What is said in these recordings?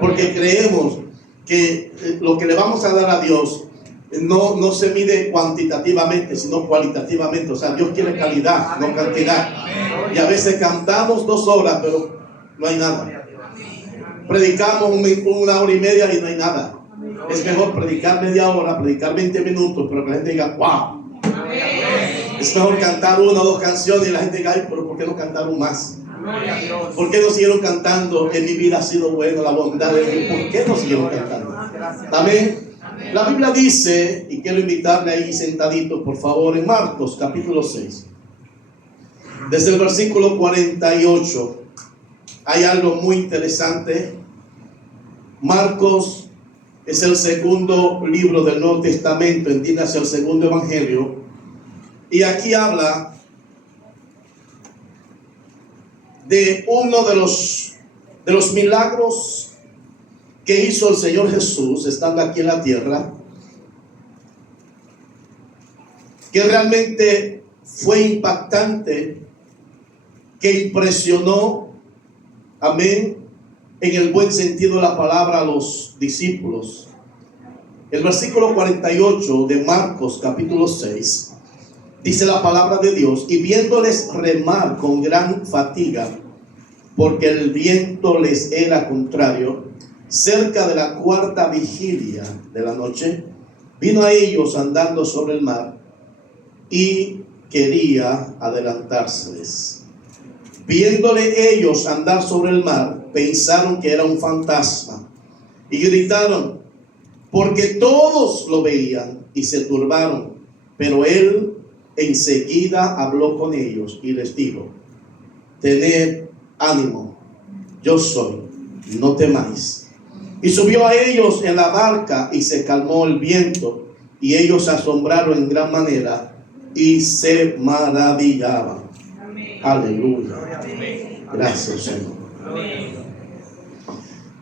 porque creemos que lo que le vamos a dar a Dios no se mide cuantitativamente, sino cualitativamente. O sea, Dios quiere calidad, no cantidad. Y a veces cantamos 2 horas, pero no hay nada. Predicamos 1 hora y media y no hay nada. Es mejor predicar media hora, predicar 20 minutos, pero que la gente diga, wow. Es mejor cantar 1 o 2 canciones y la gente diga, ay, pero ¿por qué no cantaron más? ¿Por qué no siguieron cantando? En mi vida ha sido bueno, la bondad de Dios. ¿Por qué no siguieron cantando? Amén. La Biblia dice, y quiero invitarle ahí sentadito, por favor, en Marcos capítulo 6, desde el versículo 48, hay algo muy interesante. Marcos es el segundo libro del Nuevo Testamento, entiéndase, el segundo evangelio, y aquí habla de uno de los milagros que hizo el Señor Jesús estando aquí en la tierra, que realmente fue impactante, que impresionó, amén, en el buen sentido de la palabra, a los discípulos. El versículo 48 de Marcos capítulo 6 dice la palabra de Dios: y viéndoles remar con gran fatiga, porque el viento les era contrario, cerca de la 4ª vigilia de la noche, vino a ellos andando sobre el mar y quería adelantárseles. Viéndole ellos andar sobre el mar, pensaron que era un fantasma y gritaron, porque todos lo veían, y se turbaron. Pero él enseguida habló con ellos y les dijo: tened ánimo, yo soy, no temáis. Y subió a ellos en la barca y se calmó el viento, y ellos se asombraron en gran manera y se maravillaban. Amén. Aleluya. Amén. Gracias, Señor. Amén.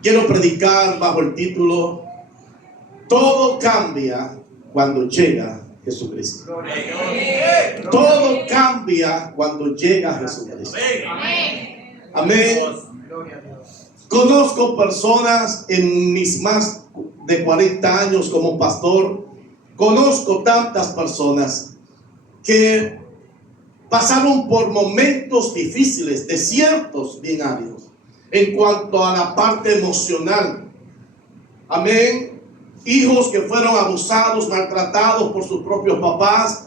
Quiero predicar bajo el título: todo cambia cuando llega Jesucristo. Amén. Todo cambia cuando llega Jesucristo. Amén. Amén. Conozco personas en mis más de 40 años como pastor. Conozco tantas personas que pasaron por momentos difíciles, desiertos bien áridos, en cuanto a la parte emocional. Amén. Hijos que fueron abusados, maltratados por sus propios papás,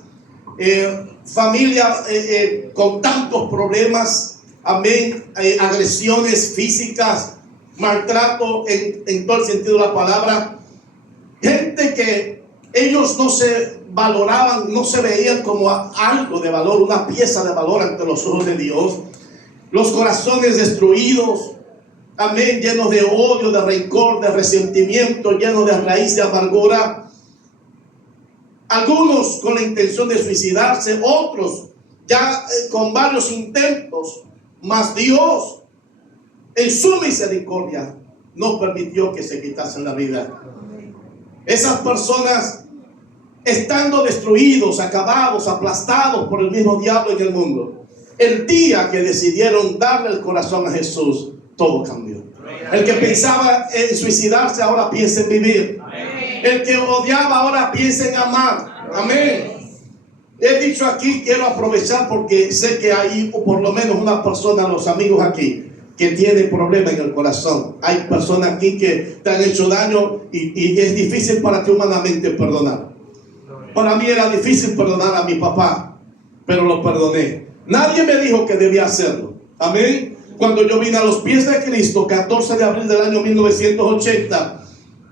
familia con tantos problemas. Amén. Agresiones físicas, maltrato en todo el sentido de la palabra. Gente que ellos no se valoraban, no se veían como algo de valor, una pieza de valor ante los ojos de Dios. Los corazones destruidos, amén, llenos de odio, de rencor, de resentimiento, llenos de raíz de amargura. Algunos con la intención de suicidarse, otros ya con varios intentos. Mas Dios, en su misericordia, no permitió que se quitasen la vida. Esas personas, estando destruidos, acabados, aplastados por el mismo diablo en el mundo, el día que decidieron darle el corazón a Jesús, todo cambió. El que pensaba en suicidarse ahora piensa en vivir. El que odiaba ahora piensa en amar. Amén. He dicho aquí, quiero aprovechar porque sé que hay por lo menos una persona, los amigos aquí, que tiene problemas en el corazón. Hay personas aquí que te han hecho daño y es difícil para ti humanamente perdonar. Para mí era difícil perdonar a mi papá, pero lo perdoné. Nadie me dijo que debía hacerlo. Amén. Cuando yo vine a los pies de Cristo, 14 de abril del año 1980,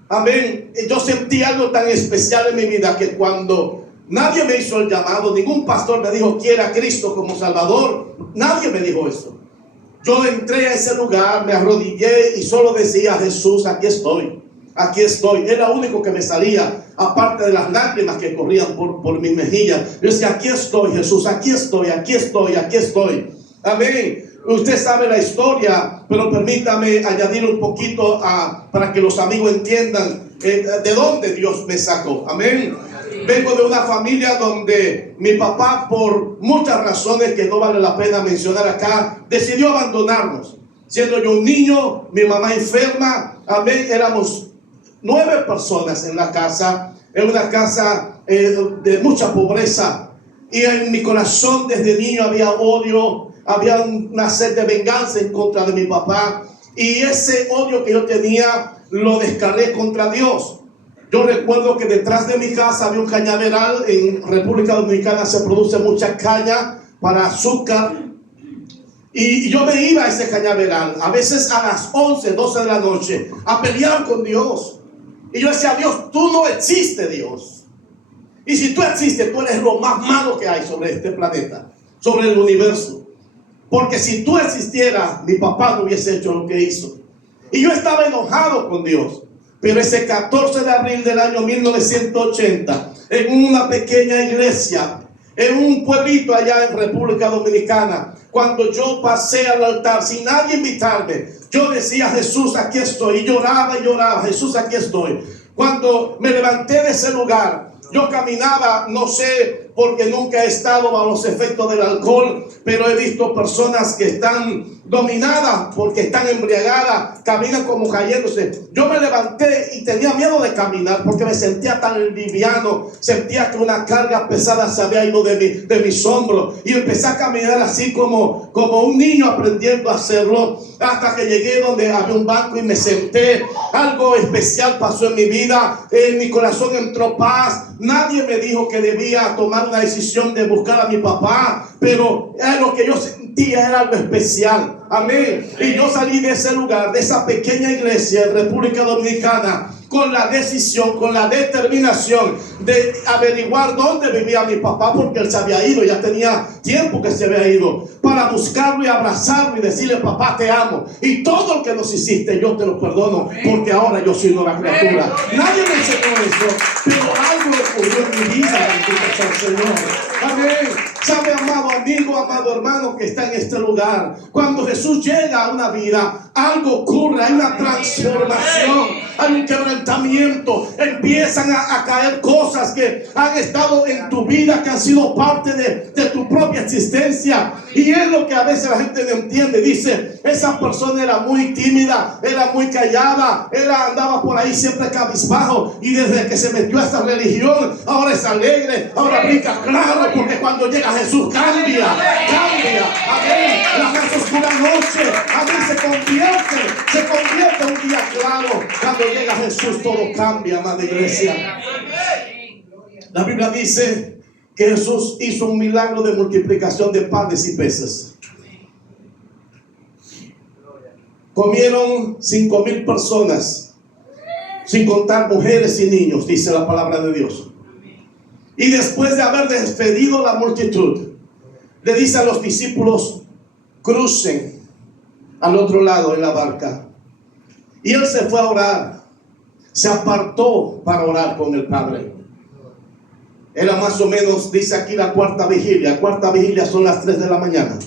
amén, yo sentí algo tan especial en mi vida que cuando nadie me hizo el llamado, ningún pastor me dijo quiera a Cristo como Salvador, nadie me dijo eso. Yo entré a ese lugar, me arrodillé y solo decía: Jesús, aquí estoy, aquí estoy. Era lo único que me salía, aparte de las lágrimas que corrían por mis mejillas. Yo decía: aquí estoy, Jesús, aquí estoy, aquí estoy, aquí estoy. Amén. Usted sabe la historia, pero permítame añadir un poquito para que los amigos entiendan de dónde Dios me sacó. Amén. Vengo de una familia donde mi papá, por muchas razones que no vale la pena mencionar acá, decidió abandonarnos. Siendo yo un niño, mi mamá enferma, amén, éramos 9 personas en la casa, en una casa de mucha pobreza. Y en mi corazón desde niño había odio, había una sed de venganza en contra de mi papá. Y ese odio que yo tenía lo descargué contra Dios. Yo recuerdo que detrás de mi casa había un cañaveral. En República Dominicana se produce mucha caña para azúcar. Y yo me iba a ese cañaveral, a veces a las 11, 12 de la noche, a pelear con Dios. Y yo decía, Dios, tú no existes, Dios. Y si tú existes, tú eres lo más malo que hay sobre este planeta, sobre el universo. Porque si tú existieras, mi papá no hubiese hecho lo que hizo. Y yo estaba enojado con Dios. Pero ese 14 de abril del año 1980, en una pequeña iglesia, en un pueblito allá en República Dominicana, cuando yo pasé al altar sin nadie invitarme, yo decía, Jesús, aquí estoy. Y lloraba y lloraba, Jesús, aquí estoy. Cuando me levanté de ese lugar, yo caminaba, no sé, porque nunca he estado bajo los efectos del alcohol, pero he visto personas que están dominadas porque están embriagadas, caminan como cayéndose. Yo me levanté y tenía miedo de caminar porque me sentía tan liviano, sentía que una carga pesada se había ido de mis hombros, y empecé a caminar así como un niño aprendiendo a hacerlo, hasta que llegué donde había un banco y me senté. Algo especial pasó en mi vida, en mi corazón entró paz. Nadie me dijo que debía tomar una decisión de buscar a mi papá, pero lo que yo sentía era algo especial. Amén. Y yo salí de ese lugar, de esa pequeña iglesia en República Dominicana, con la decisión, con la determinación de averiguar dónde vivía mi papá, porque él se había ido, ya tenía tiempo que se había ido, para buscarlo y abrazarlo y decirle, papá, te amo, y todo lo que nos hiciste yo te lo perdono, porque ahora yo soy nueva criatura. Nadie me enseñó eso, pero algo ocurrió en mi vida, bendito sea el Señor. Amén. Sabe, amado amigo, amado hermano que está en este lugar, cuando Jesús llega a una vida, algo ocurre, hay una transformación, hay un quebrantamiento, empiezan a caer cosas que han estado en tu vida, que han sido parte de tu propia existencia. Y es lo que a veces la gente no entiende. Dice, esa persona era muy tímida, era muy callada, andaba por ahí siempre cabizbajo, y desde que se metió a esta religión, ahora es alegre, ahora brinca. Claro, porque cuando llega Jesús cambia. Amén. La más oscura noche, amén, se convierte en un día claro. Cuando llega Jesús todo cambia, amada iglesia. La Biblia dice que Jesús hizo un milagro de multiplicación de panes y peces. Comieron 5,000 personas, sin contar mujeres y niños, dice la palabra de Dios. Y después de haber despedido la multitud, le dice a los discípulos, crucen al otro lado en la barca. Y él se fue a orar, se apartó para orar con el Padre. Era más o menos, dice aquí, la cuarta vigilia. Cuarta vigilia son las 3 de la mañana.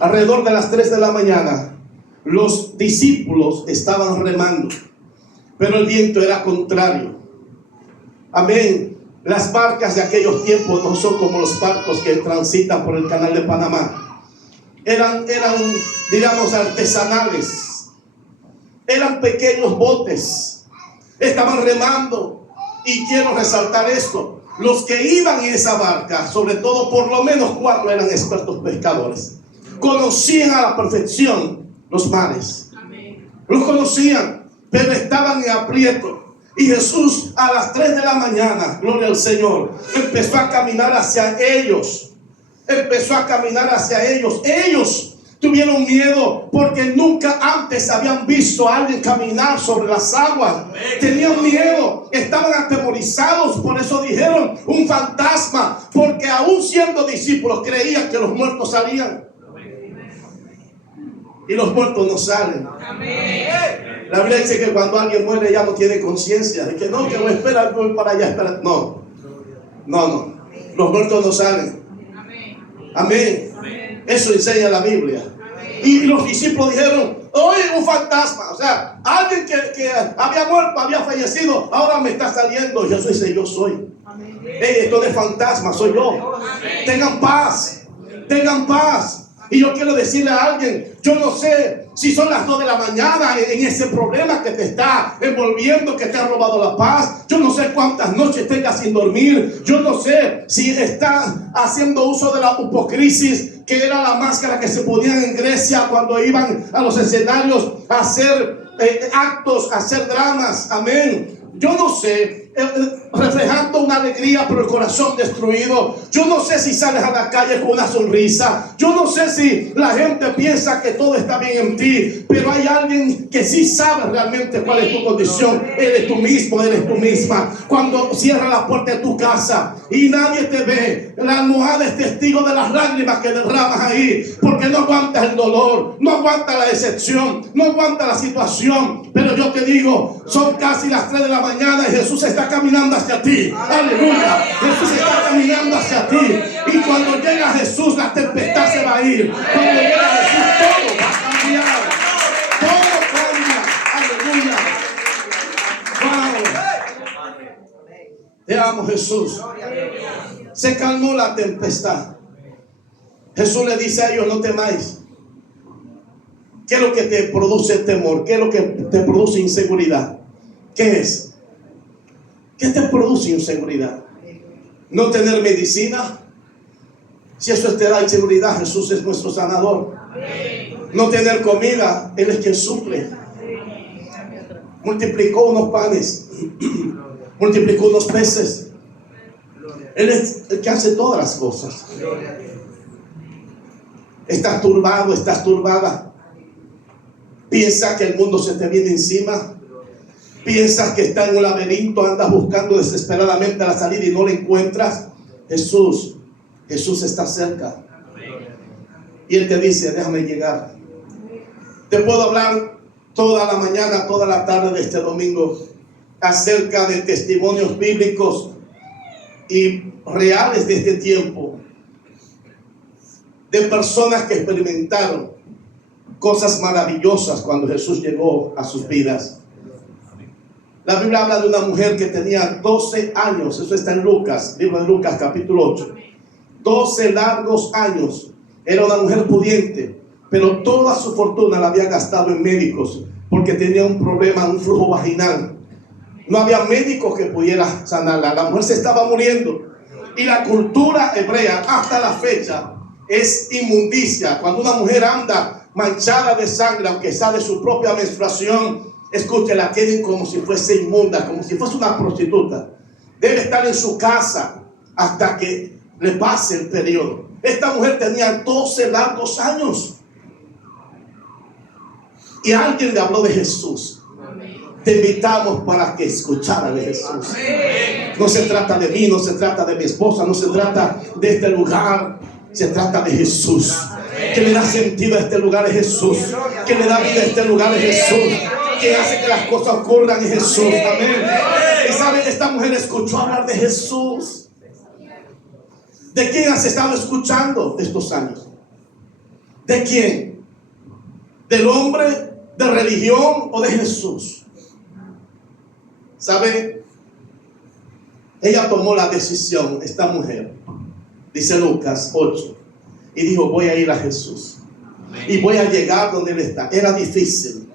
Alrededor de las 3 de la mañana, los discípulos estaban remando, pero el viento era contrario. Amén. Las barcas de aquellos tiempos no son como los barcos que transitan por el canal de Panamá. Eran digamos, artesanales. Eran pequeños botes. Estaban remando. Y quiero resaltar esto. Los que iban en esa barca, sobre todo por lo menos 4 eran expertos pescadores. Conocían a la perfección los mares. Los conocían, pero estaban en aprieto. Y Jesús a las 3 de la mañana, gloria al Señor, empezó a caminar hacia ellos. Ellos tuvieron miedo porque nunca antes habían visto a alguien caminar sobre las aguas. Tenían miedo, estaban atemorizados, por eso dijeron un fantasma, porque aún siendo discípulos creían que los muertos salían. Y los muertos no salen. La Biblia dice que cuando alguien muere ya no tiene conciencia. De que no, que voy a esperar, voy para allá, espera. No. Los muertos no salen. Amén. Eso enseña la Biblia. Y los discípulos dijeron, oye, un fantasma. O sea, alguien que había muerto, había fallecido, ahora me está saliendo. Jesús dice, yo soy. Esto de fantasma soy yo. Tengan paz. Y yo quiero decirle a alguien, yo no sé si son las 2 de la mañana en ese problema que te está envolviendo, que te ha robado la paz. Yo no sé cuántas noches tengas sin dormir. Yo no sé si estás haciendo uso de la hipocrisis, que era la máscara que se ponían en Grecia cuando iban a los escenarios a hacer actos, a hacer dramas. Amén. Yo no sé, reflejando una alegría pero el corazón destruido. Yo no sé si sales a la calle con una sonrisa. Yo no sé si la gente piensa que todo está bien en ti, pero hay alguien que sí sabe realmente cuál es tu condición. Eres tú mismo, eres tú misma. Cuando cierras la puerta de tu casa y nadie te ve, la almohada es testigo de las lágrimas que derramas ahí, porque no aguantas el dolor, no aguantas la decepción, no aguantas la situación. Pero yo te digo, son casi las 3 de la mañana y Jesús está caminando hacia ti. Aleluya. Jesús está caminando hacia ti. Y cuando llega Jesús, la tempestad se va a ir. Cuando llega Jesús, todo va a cambiar. Todo cambia. Aleluya. Wow. Te amo, Jesús. Se calmó la tempestad. Jesús le dice a ellos, no temáis. ¿Qué es lo que te produce temor? ¿Qué es lo que te produce inseguridad? ¿Qué es? ¿Qué te produce inseguridad? No tener medicina. Si eso te da inseguridad, Jesús es nuestro sanador. No tener comida, Él es quien suple. Multiplicó unos panes, multiplicó unos peces. Él es el que hace todas las cosas. Estás turbado, estás turbada. Piensas que el mundo se te viene encima. Piensas que estás en un laberinto, andas buscando desesperadamente la salida y no la encuentras. Jesús está cerca. Y Él te dice, déjame llegar. Te puedo hablar toda la mañana, toda la tarde de este domingo acerca de testimonios bíblicos y reales de este tiempo, de personas que experimentaron cosas maravillosas cuando Jesús llegó a sus vidas. La Biblia habla de una mujer que tenía 12 años, eso está en Lucas, libro de Lucas capítulo 8, 12 largos años. Era una mujer pudiente, pero toda su fortuna la había gastado en médicos, porque tenía un problema, un flujo vaginal. No había médico que pudiera sanarla. La mujer se estaba muriendo. Y la cultura hebrea hasta la fecha es inmundicia. Cuando una mujer anda manchada de sangre, aunque sea de su propia menstruación, escuche, la tienen como si fuese inmunda, como si fuese una prostituta. Debe estar en su casa hasta que le pase el periodo. Esta mujer tenía 12 largos años. Y alguien le habló de Jesús. Te invitamos para que escuchara de Jesús. No se trata de mí, no se trata de mi esposa, no se trata de este lugar. Se trata de Jesús. Que le da sentido a este lugar es Jesús. Que le da vida a este lugar es Jesús. Que hace que las cosas ocurran en Jesús. Amén. Y saben, esta mujer escuchó hablar de Jesús. ¿De quién has estado escuchando estos años? ¿De quién? ¿Del hombre, de religión o de Jesús? ¿Sabe? Ella tomó la decisión, esta mujer, dice Lucas 8, y dijo, voy a ir a Jesús y voy a llegar donde Él está. Era difícil.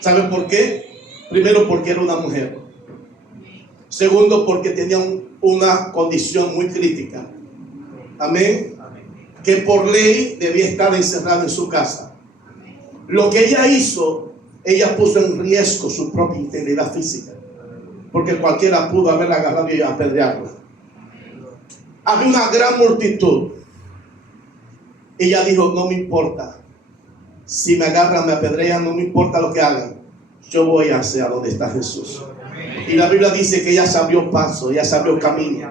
¿Sabe por qué? Primero, porque era una mujer. Segundo, porque tenía una condición muy crítica. Amén. Que por ley debía estar encerrada en su casa. Lo que ella hizo, ella puso en riesgo su propia integridad física, porque cualquiera pudo haberla agarrado y apedrearla. Había una gran multitud. Ella dijo, no me importa. Si me agarran, me apedrean, no me importa lo que hagan. Yo voy hacia donde está Jesús. Y la Biblia dice que ella se abrió paso, ella se abrió camino.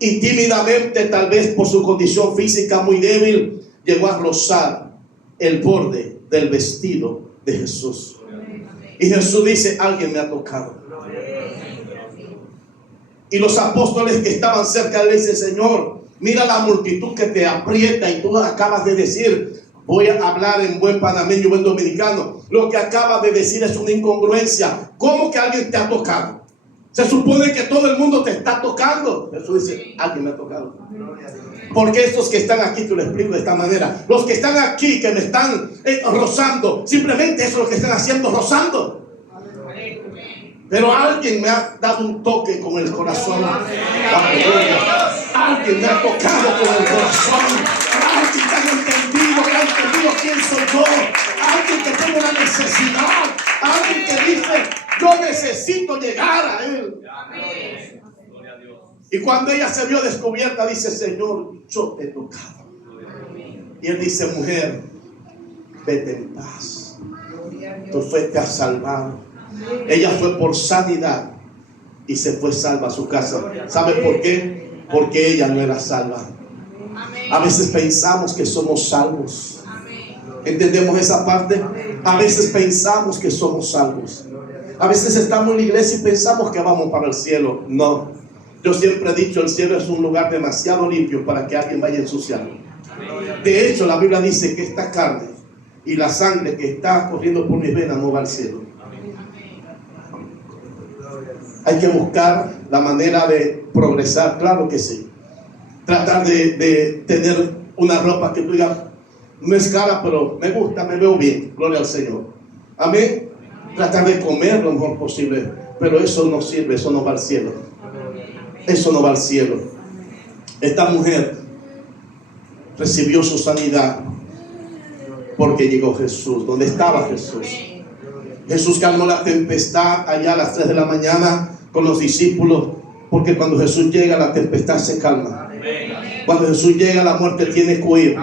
Y tímidamente, tal vez por su condición física muy débil, llegó a rozar el borde del vestido de Jesús. Y Jesús dice, alguien me ha tocado. Y los apóstoles que estaban cerca de él dicen, Señor, mira la multitud que te aprieta y tú acabas de decir, voy a hablar en buen panameño, buen dominicano, lo que acabas de decir es una incongruencia. ¿Cómo que alguien te ha tocado? Se supone que todo el mundo te está tocando. Jesús dice, alguien me ha tocado. Porque estos que están aquí, te lo explico de esta manera. Los que están aquí, que me están rozando, simplemente eso es lo que están haciendo, rozando. Pero alguien me ha dado un toque con el corazón. Alguien me ha tocado con el corazón. Alguien que ha entendido quién soy yo. Alguien que tiene una necesidad. Alguien que dice, yo necesito llegar a Él. Y cuando ella se vio descubierta, dice, Señor, yo te he tocado. Y Él dice, mujer, vete en paz. Tu fe te ha salvado. Ella fue por sanidad y se fue salva a su casa. ¿Sabe por qué? Porque ella no era salva. A veces pensamos que somos salvos. ¿Entendemos esa parte? A veces pensamos que somos salvos. A veces estamos en la iglesia y pensamos que vamos para el cielo. No. Yo siempre he dicho, el cielo es un lugar demasiado limpio para que alguien vaya a ensuciarlo. De hecho, la Biblia dice que esta carne y la sangre que está corriendo por mis venas no va al cielo. Hay que buscar la manera de progresar, claro que sí. Tratar de tener una ropa que tú digas, no es cara, pero me gusta, me veo bien, gloria al Señor. Amén. Tratar de comer lo mejor posible, pero eso no sirve, eso no va al cielo. Eso no va al cielo. Esta mujer recibió su sanidad porque llegó Jesús. ¿Dónde estaba Jesús? Jesús calmó la tempestad allá a las 3 de la mañana con los discípulos, porque cuando Jesús llega la tempestad se calma. Cuando Jesús llega la muerte tiene que huir.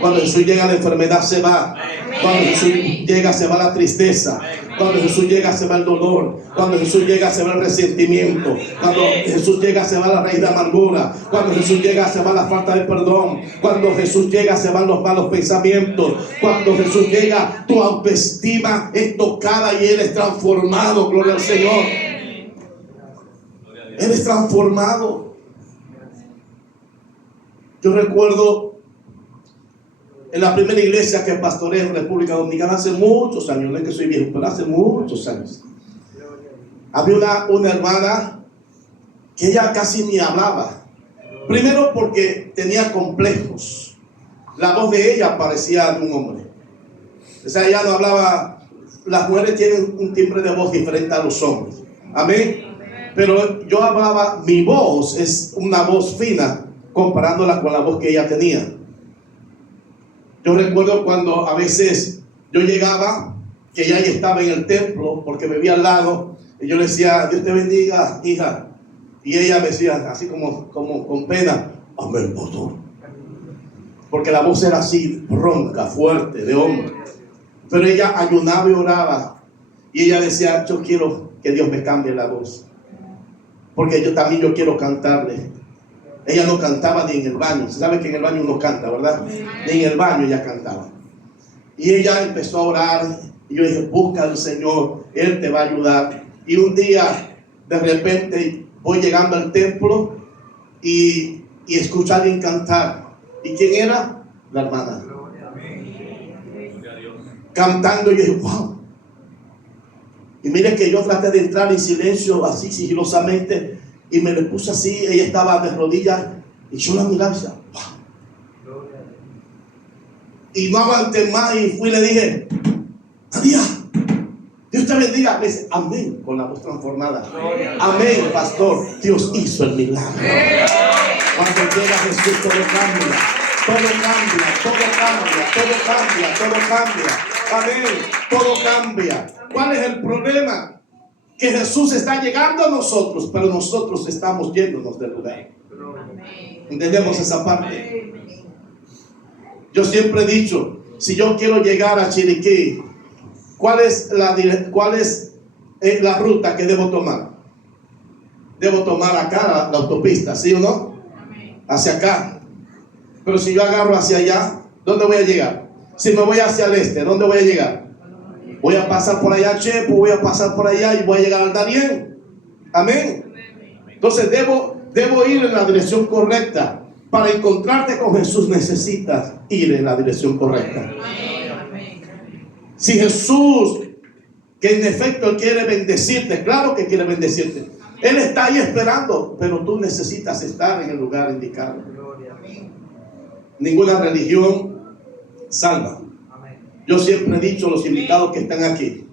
Cuando Jesús llega la enfermedad se va. Cuando Jesús llega se va la tristeza. Cuando Jesús llega se va el dolor. Cuando Jesús llega se va el resentimiento. Cuando Jesús llega se va la raíz de amargura. Cuando Jesús llega se va la falta de perdón. Cuando Jesús llega se van los malos pensamientos. Cuando Jesús llega tu autoestima es tocada y Él es transformado. Gloria al Señor. Él es transformado. Yo recuerdo en la primera iglesia que pastoreé en República Dominicana hace muchos años, no es que soy viejo, pero hace muchos años. Había una hermana que ella casi ni hablaba. Primero porque tenía complejos. La voz de ella parecía de un hombre. O sea, ella no hablaba. Las mujeres tienen un timbre de voz diferente a los hombres. Amén. Pero yo hablaba, mi voz es una voz fina comparándola con la voz que ella tenía. Yo recuerdo cuando a veces yo llegaba, que ella ya estaba en el templo, porque me vi al lado, y yo le decía, Dios te bendiga, hija. Y ella me decía, así como con pena, amén, pastor. Porque la voz era así, ronca, fuerte, de hombre. Pero ella ayunaba y oraba. Y ella decía, yo quiero que Dios me cambie la voz. Porque yo quiero cantarle. Ella no cantaba ni en el baño. Se sabe que en el baño uno canta, ¿verdad? Ni en el baño ella cantaba. Y ella empezó a orar. Y yo dije, busca al Señor, Él te va a ayudar. Y un día, de repente, voy llegando al templo y escucho a alguien cantar. ¿Y quién era? La hermana. Cantando, y yo dije, wow. Y mire que yo traté de entrar en silencio, así sigilosamente. Y me le puse así, ella estaba de rodillas y yo la miraba y decía, wow. Y no aguanté más y fui y le dije, Nadia, Dios te bendiga. Me dice, amén, con la voz transformada. Amén, pastor, Dios hizo el milagro. Cuando llega Jesús todo cambia. Todo cambia, todo cambia, todo cambia, todo cambia. Amén, todo cambia. ¿Cuál es el problema? Que Jesús está llegando a nosotros, pero nosotros estamos yéndonos del lugar. ¿Entendemos esa parte? Yo siempre he dicho, si yo quiero llegar a Chiriquí, ¿cuál es la ruta que debo tomar? Debo tomar acá la autopista, ¿sí o no? Hacia acá. Pero si yo agarro hacia allá, ¿dónde voy a llegar? Si me voy hacia el este, ¿dónde voy a llegar? Voy a pasar por allá a Chepo, voy a pasar por allá y voy a llegar al Darién. Amén. Entonces debo ir en la dirección correcta. Para encontrarte con Jesús necesitas ir en la dirección correcta. Si Jesús, que en efecto Él quiere bendecirte, claro que quiere bendecirte. Él está ahí esperando, pero tú necesitas estar en el lugar indicado. Ninguna religión salva. Yo siempre he dicho a los invitados que están aquí,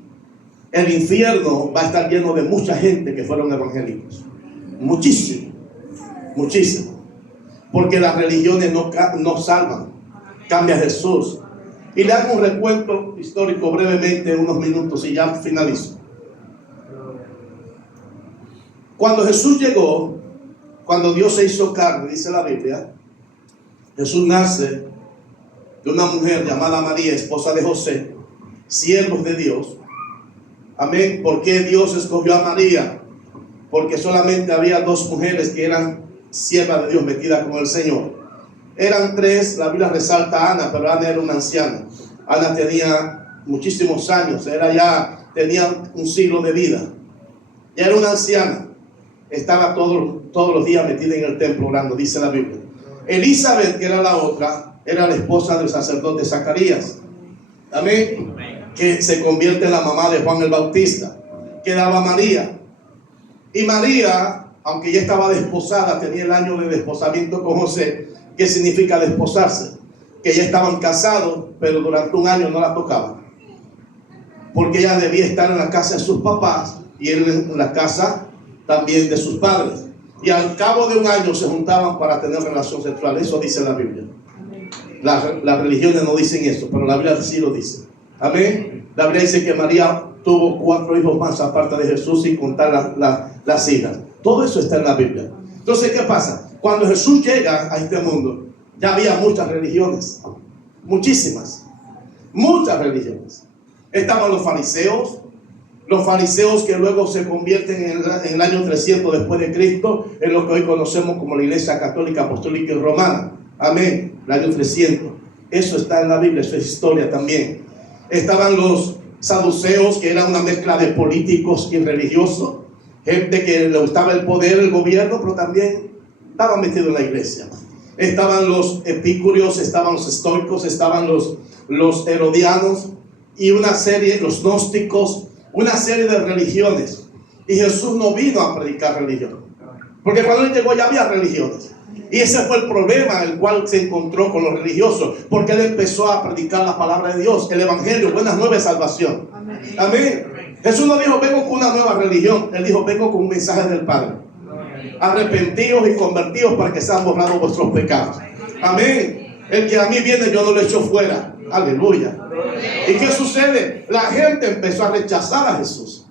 el infierno va a estar lleno de mucha gente que fueron evangélicos. Muchísimo, muchísimo. Porque las religiones no salvan. Cambia Jesús. Y le hago un recuento histórico brevemente, unos minutos, y ya finalizo. Cuando Jesús llegó, cuando Dios se hizo carne, dice la Biblia, Jesús nace de una mujer llamada María, esposa de José, siervos de Dios. Amén. ¿Por qué Dios escogió a María? Porque solamente había 2 mujeres que eran siervas de Dios metidas con el Señor. Eran 3, la Biblia resalta a Ana, pero Ana era una anciana. Ana tenía muchísimos años, tenía un siglo de vida. Ya era una anciana. Estaba todos los días metida en el templo orando, dice la Biblia. Elizabeth, que era la otra, era la esposa del sacerdote Zacarías. Amén. Que se convierte en la mamá de Juan el Bautista. Quedaba María. Y María, aunque ya estaba desposada, tenía el año de desposamiento con José. ¿Qué significa desposarse? Que ya estaban casados, pero durante un año no la tocaban. Porque ella debía estar en la casa de sus papás y él en la casa también de sus padres. Y al cabo de un año se juntaban para tener relación sexual. Eso dice la Biblia. Las religiones no dicen eso, pero la Biblia sí lo dice. Amén. La Biblia dice que María tuvo 4 hijos más aparte de Jesús, sin contar las hijas. Todo eso está en la Biblia. Entonces, ¿qué pasa? Cuando Jesús llega a este mundo, ya había muchas religiones. Muchísimas. Muchas religiones. Estaban los fariseos que luego se convierten en el año 300 después de Cristo, en lo que hoy conocemos como la Iglesia Católica, Apostólica y Romana. Amén. El año 300. Eso está en la Biblia, eso es historia también. Estaban los saduceos, que eran una mezcla de políticos y religiosos. Gente que le gustaba el poder, el gobierno, pero también estaba metido en la iglesia. Estaban los epicúreos, estaban los estoicos, estaban los herodianos y los gnósticos, una serie de religiones. Y Jesús no vino a predicar religión, porque cuando él llegó ya había religiones. Y ese fue el problema el cual se encontró con los religiosos, porque él empezó a predicar la palabra de Dios, el evangelio, buenas nuevas de salvación. Amén. Amén. Jesús no dijo vengo con una nueva religión, él dijo vengo con un mensaje del Padre. Arrepentíos y convertíos para que sean borrados vuestros pecados. Amén. El que a mí viene yo no lo echo fuera. Aleluya. ¿Y qué sucede? La gente empezó a rechazar a Jesús,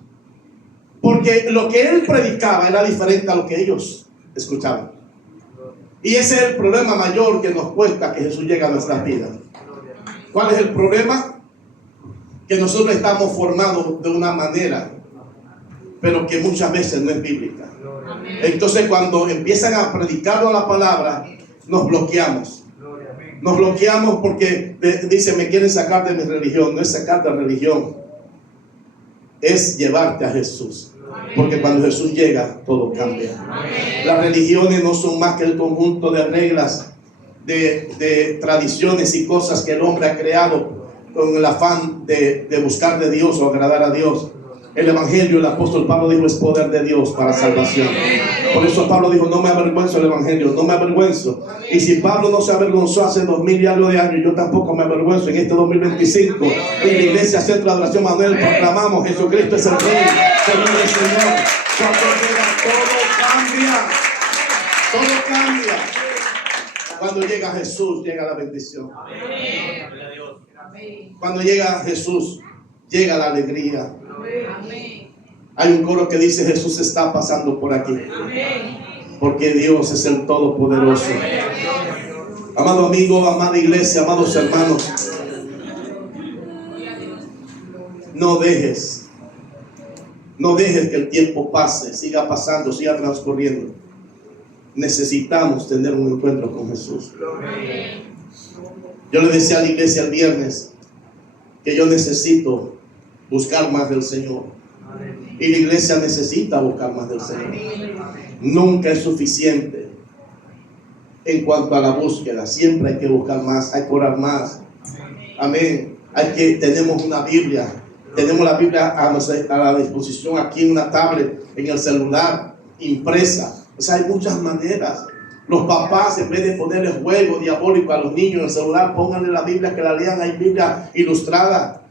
porque lo que él predicaba era diferente a lo que ellos escuchaban. Y ese es el problema mayor que nos cuesta que Jesús llegue a nuestras vidas. ¿Cuál es el problema? Que nosotros estamos formados de una manera, pero que muchas veces no es bíblica. Entonces cuando empiezan a predicar la palabra, nos bloqueamos. Nos bloqueamos porque dicen me quieren sacar de mi religión. No es sacarte de religión, es llevarte a Jesús. Porque cuando Jesús llega, todo cambia. Las religiones no son más que el conjunto de reglas, de tradiciones y cosas que el hombre ha creado con el afán de buscar de Dios o agradar a Dios. El evangelio, el apóstol Pablo dijo, es poder de Dios para salvación. Por eso Pablo dijo, no me avergüenzo del evangelio, no me avergüenzo. Y si Pablo no se avergonzó hace 2000 y algo de años, yo tampoco me avergüenzo en este 2025. En la iglesia Centro de Adoración Manuel proclamamos, Jesucristo es el Rey, Señor del Señor. Cuando llega, todo cambia. Todo cambia. Cuando llega Jesús, llega la bendición. Cuando llega Jesús, llega la alegría. Hay un coro que dice, Jesús está pasando por aquí. Porque Dios es el Todopoderoso. Amado amigo, amada iglesia, amados hermanos, no dejes que el tiempo pase, siga pasando, siga transcurriendo. Necesitamos tener un encuentro con Jesús. Yo le decía a la iglesia el viernes que yo necesito buscar más del Señor. Y la iglesia necesita buscar más del Señor. Nunca es suficiente en cuanto a la búsqueda. Siempre hay que buscar más, hay que orar más. Amén. Tenemos una Biblia. Tenemos la Biblia a la disposición aquí en una tablet, en el celular. impresa. O sea, hay muchas maneras. Los papás, en vez de ponerle juego diabólico a los niños en el celular, pónganle la Biblia, que la lean. Hay Biblia ilustrada.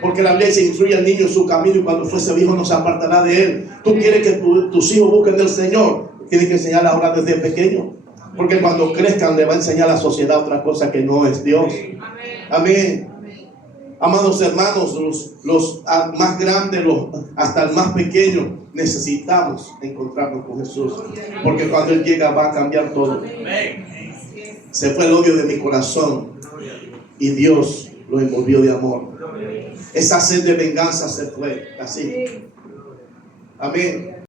Porque la Biblia se instruye al niño en su camino y cuando fuese viejo no se apartará de él. Tú quieres que tus hijos busquen del Señor, tienes que enseñarles ahora desde pequeño. Porque cuando crezcan le va a enseñar a la sociedad otra cosa que no es Dios. Amén. Amados hermanos, los más grandes, hasta el más pequeño, necesitamos encontrarnos con Jesús. Porque cuando Él llega va a cambiar todo. Se fue el odio de mi corazón y Dios lo envolvió de amor. Esa sed de venganza se fue. Así. Amén.